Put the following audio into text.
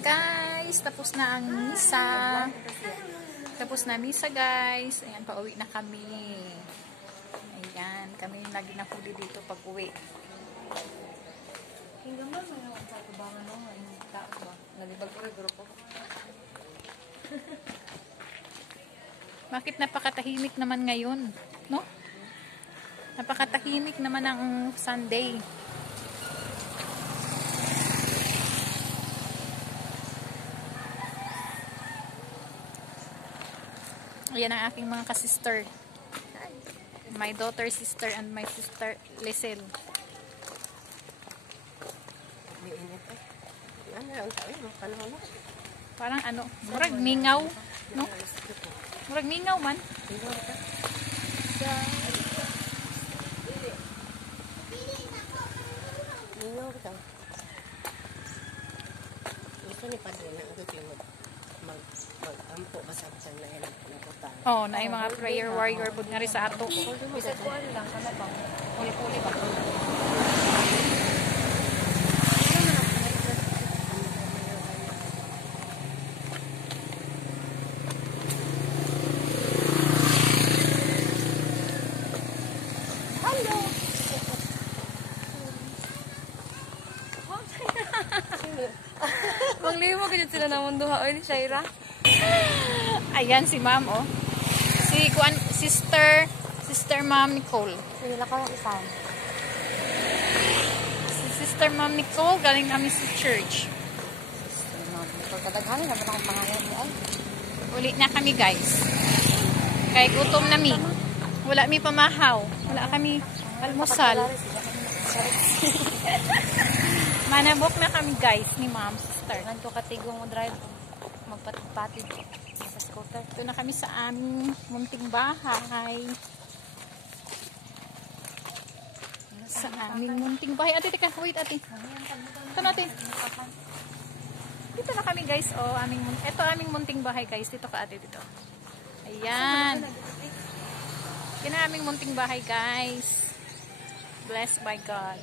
Guys, tapos na ang misa. Tapos na misa, guys. Ayan, pauwi na kami. Ayan, kami lagi na huli dito pag uwi. Hinggang ba may naman sa tubangan no? Ang taas ba? Nalibag ko rin grupo. Bakit napakatahimik naman ngayon? No? Napakatahimik naman ang Sunday. Ayan ang aking mga kasister. My daughter, sister, and my sister, Lisel. Parang ano, murag mingaw, no? Murag mingaw man. Mingaw ka. Gusto ni Padre na mag-ampo masabsan na yan ang pinaputan. Oh, na yung mga prayer warrior pud nga rin sa ato. Bisa ko lang kana bang uli-uli ba? Hello. Maglimo ganyan sila namon duha oy ni Shaira. Ayan si Ma'am, oh. Sister Ma'am Nicole. Sila ka isan. Si Sister Ma'am Nicole, galing namin sa church. Kadaghanan na ba ang pangalan ni ay? Uli na kami, guys. Kay gutom na mi. Wala mi pamahaw. Wala kami almusal. Manabok na kami, guys, ni Ma'am, sister. Nanto katigong mo drive. Magpatid sa scooter. Ito na kami sa aming munting bahay. Sa aming munting bahay. Ate, teka, wait, ate. Ito natin. Dito na kami, guys. Oh, ito aming munting bahay, guys. Dito ka, ate, dito. Ayan. Yan na aming munting bahay, guys. Blessed by God.